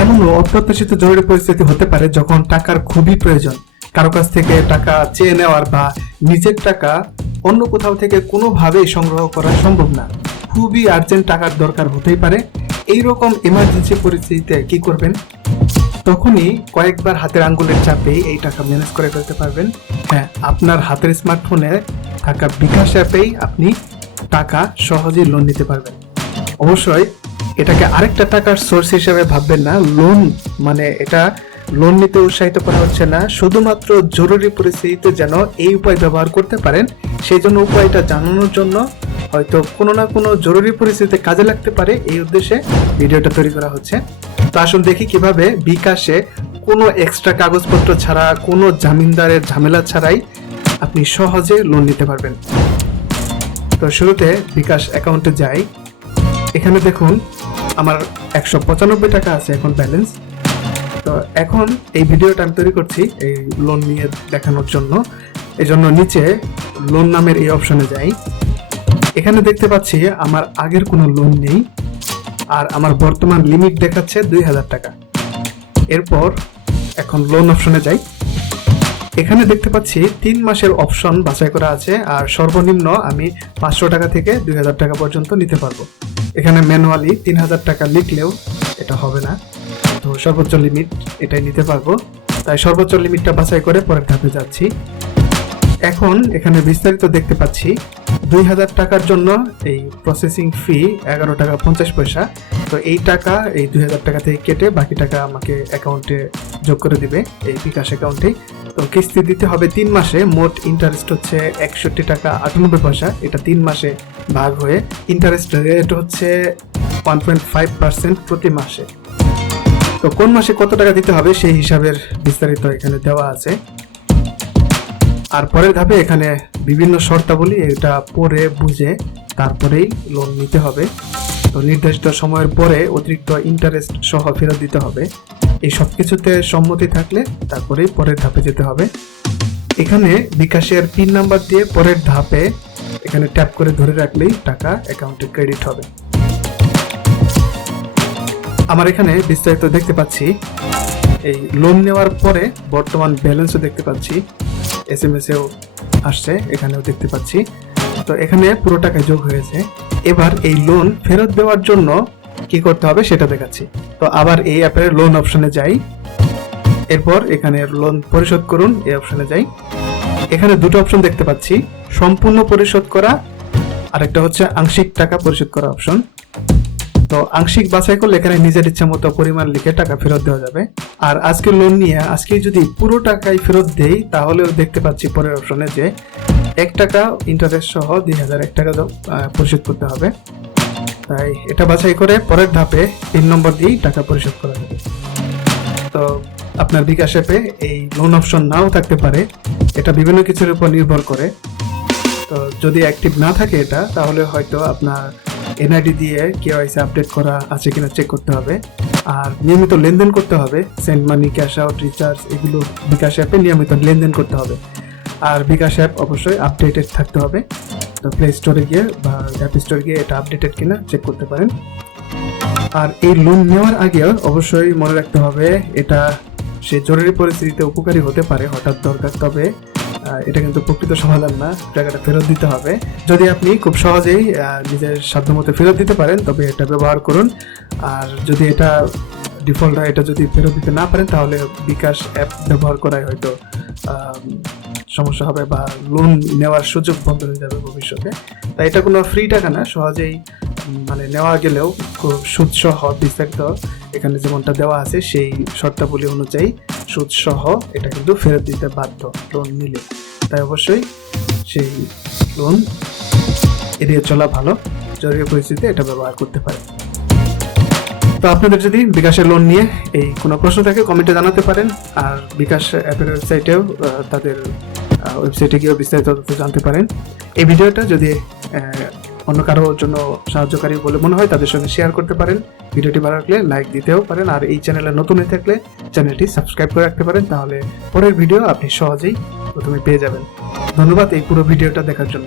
এমনও অপ্রত্যাশিত জরুরি পরিস্থিতি হতে পারে যখন টাকার খুবই প্রয়োজন, কারো কাছ থেকে টাকা চেয়ে নেওয়ার বা নিজের টাকা অন্য কোথাও থেকে কোনোভাবেই সংগ্রহ করা সম্ভব না, খুবই আর্জেন্ট টাকার দরকার হতেই পারে। এইরকম এমার্জেন্সি পরিস্থিতিতে কি করবেন? তখনই কয়েকবার হাতের আঙ্গুলের চাপেই এই টাকা ম্যানেজ করে ফেলতে পারবেন। হ্যাঁ, আপনার হাতের স্মার্টফোনে থাকা বিকাশ অ্যাপেই আপনি টাকা সহজেই লোন নিতে পারবেন। অবশ্যই এটাকে আরেকটা টাকার সোর্স হিসেবে ভাববেন না। লোন মানে এটা লোন নিতে উৎসাহিত করা হচ্ছে না, শুধুমাত্র জরুরি পরিস্থিতিতে যেন এই উপায় ব্যবহার করতে পারেন সেই জন্য উপায়টা জানানোর জন্য, হয়তো কোনো না কোনো জরুরি পরিস্থিতিতে কাজে লাগতে পারে এই উদ্দেশ্যে ভিডিওটা তৈরি করা হচ্ছে। তো আসুন দেখি কিভাবে বিকাশে কোনো এক্সট্রা কাগজপত্র ছাড়া, কোনো জামিনদারের ঝামেলা ছাড়াই আপনি সহজে লোন নিতে পারবেন। তো শুরুতে বিকাশ অ্যাকাউন্টে যাই। এখানে দেখুন আমার 195 টাকা আছে এখন ব্যালেন্স। তো এখন এই ভিডিওটা আমি তৈরি করছি এই লোন নিয়ে দেখানোর জন্য, এই জন্য নিচে লোন নামের এই অপশনে যাই। এখানে দেখতে পাচ্ছি আমার আগের কোনো লোন নেই আর আমার বর্তমান লিমিট দেখাচ্ছে 2000 টাকা। এরপর এখন লোন অপশনে যাই। এখানে দেখতে পাচ্ছি 3 মাসের অপশন বাছাই করা আছে আর সর্বনিম্ন আমি 500 টাকা থেকে 2000 টাকা পর্যন্ত নিতে পারবো। এখানে ম্যানুয়ালি 3000 টাকা লিখলেও এটা হবে না, তো সর্বোচ্চ লিমিট এটাই নিতে পারবো, তাই সর্বোচ্চ লিমিটটা বাছাই করে পরের ধাপে যাচ্ছি। এখন এখানে বিস্তারিত দেখতে পাচ্ছি 2000 টাকার জন্য এই প্রসেসিং ফি 11 টাকা 50 পয়সা। তো এই টাকা এই 2000 টাকা থেকে কেটে বাকি টাকা আমাকে অ্যাকাউন্টে যোগ করে দিবে এই বিকাশ অ্যাকাউন্টে। তো কিস্তি দিতে হবে 3 মাসে, মোট ইন্টারেস্ট হচ্ছে 61 টাকা 98 পয়সা। এটা 3 মাসে ভাগ হয়ে ইন্টারেস্ট রেট হচ্ছে 1.5% প্রতি মাসে। তো কোন মাসে কত টাকা দিতে হবে সেই হিসাবের বিস্তারিত এখানে দেওয়া আছে। আর পরের ধাপে এখানে বিভিন্ন শর্তাবলী, এটা পড়ে বুঝে তারপরেই লোন নিতে হবে। তো নির্দিষ্ট সময়ের পরে অতিরিক্ত ইন্টারেস্ট সহ ফেরত দিতে হবে। এই সব কিছুতে সম্মতি থাকলে তারপরেই পরের ধাপে যেতে হবে। এখানে বিকাশের পিন নাম্বার দিয়ে পরের ধাপে এখানে ট্যাপ করে ধরে রাখলেই টাকা অ্যাকাউন্টে ক্রেডিট হবে। আমার এখানে বিস্তারিত দেখতে পাচ্ছি, এই লোন নেওয়ার পরে বর্তমান ব্যালেন্সও দেখতে পাচ্ছি, SMS এও আসছে, এখানেও দেখতে পাচ্ছি। তো এখানে পুরো টাকা যোগ হয়েছে। এবার এই লোন ফেরত দেওয়ার জন্য কি করতে হবে সেটা দেখাচ্ছি। তো আবার এই অ্যাপের লোন অপশনে যাই। এরপর এখানে লোন পরিশোধ করুন এই অপশনে যাই। এখানে দুটো অপশন দেখতে পাচ্ছি, সম্পূর্ণ পরিশোধ করা আর একটা হচ্ছে আংশিক টাকা পরিশোধ করা অপশন। তো আংশিক বাছাই করলে এখানে নিজের ইচ্ছা মতো পরিমাণ লিখে টাকা ফেরত দেওয়া যাবে। আর আজকে লোন নিয়ে আজকে যদি পুরো টাকাই ফেরত দেই তাহলেও দেখতে পাচ্ছি পরের অপশনে যে 1 টাকা ইন্টারেস্ট সহ 2001 টাকা পরিশোধ করতে হবে। তাই এটা বাছাই করে পরের ধাপে 3 নম্বর দিয়েই টাকা পরিশোধ করা যাবে। তো আপনার বিকাশ অ্যাপে এই লোন অপশন নাও থাকতে পারে, এটা বিভিন্ন কিছুর উপর নির্ভর করে। তো যদি অ্যাক্টিভ না থাকে এটা, তাহলে হয়তো আপনার NID দিয়ে KYC আপডেট করা আছে কিনা চেক করতে হবে। আর নিয়মিত লেনদেন করতে হবে, send money, cash out, recharge, এগুলো বিকাশ অ্যাপে নিয়মিত লেনদেন করতে হবে। আর বিকাশ অ্যাপ অবশ্যই আপডেটেড থাকতে হবে। তো প্লে স্টোরে গিয়ে বা অ্যাপ স্টোরে গিয়ে এটা আপডেটেড কিনা চেক করতে পারেন। আর এই লোন নেওয়ার আগে অবশ্যই মনে রাখতে হবে এটা সে জরুরি পরিস্থিতিতে উপকারী হতে পারে, হঠাৎ দরকার, তবে এটা কিন্তু প্রকৃত সমাধান না, টাকাটা ফেরত দিতে হবে। যদি আপনি খুব সহজেই নিজের সাধ্যমতো ফেরত দিতে পারেন তবে এটা ব্যবহার করুন। আর যদি এটা ডিফল্ট হয়, এটা যদি ফেরত দিতে না পারেন তাহলে বিকাশ অ্যাপ ব্যবহার করাই হয়তো সমস্যা হবে বা লোন নেওয়ার সুযোগ বন্ধ হয়ে যাবে ভবিষ্যতে। তাই এটা কোনো ফ্রি টাকা না, সহজেই মানে নেওয়া গেলেও সুদ সহ বিস্তারিত এখানে যেমনটা দেওয়া আছে সেই শর্তাবলী অনুযায়ী সুদ সহ এটা কিন্তু ফেরত দিতে বাধ্য লোন নিলে। তাই অবশ্যই সেই লোন এড়িয়ে চলা ভালো, জরুরি পরিস্থিতিতে এটা ব্যবহার করতে পারে। তো আপনাদের যদি বিকাশের লোন নিয়ে এই কোনো প্রশ্ন থাকে কমেন্টে জানাতে পারেন। আর বিকাশ অ্যাপের ওয়েবসাইটেও তাদের ওয়েবসাইটে গিয়েও বিস্তারিত জানতে পারেন। এই ভিডিওটা যদি অন্য কারোর জন্য সাহায্যকারী বলে মনে হয় তাদের সঙ্গে শেয়ার করতে পারেন। ভিডিওটি ভালো লাগলে লাইক দিতেও পারেন। আর এই চ্যানেলে নতুন হয়ে থাকলে চ্যানেলটি সাবস্ক্রাইব করে রাখতে পারেন, তাহলে পরের ভিডিও আপনি সহজেই প্রথমে পেয়ে যাবেন। ধন্যবাদ এই পুরো ভিডিওটা দেখার জন্য।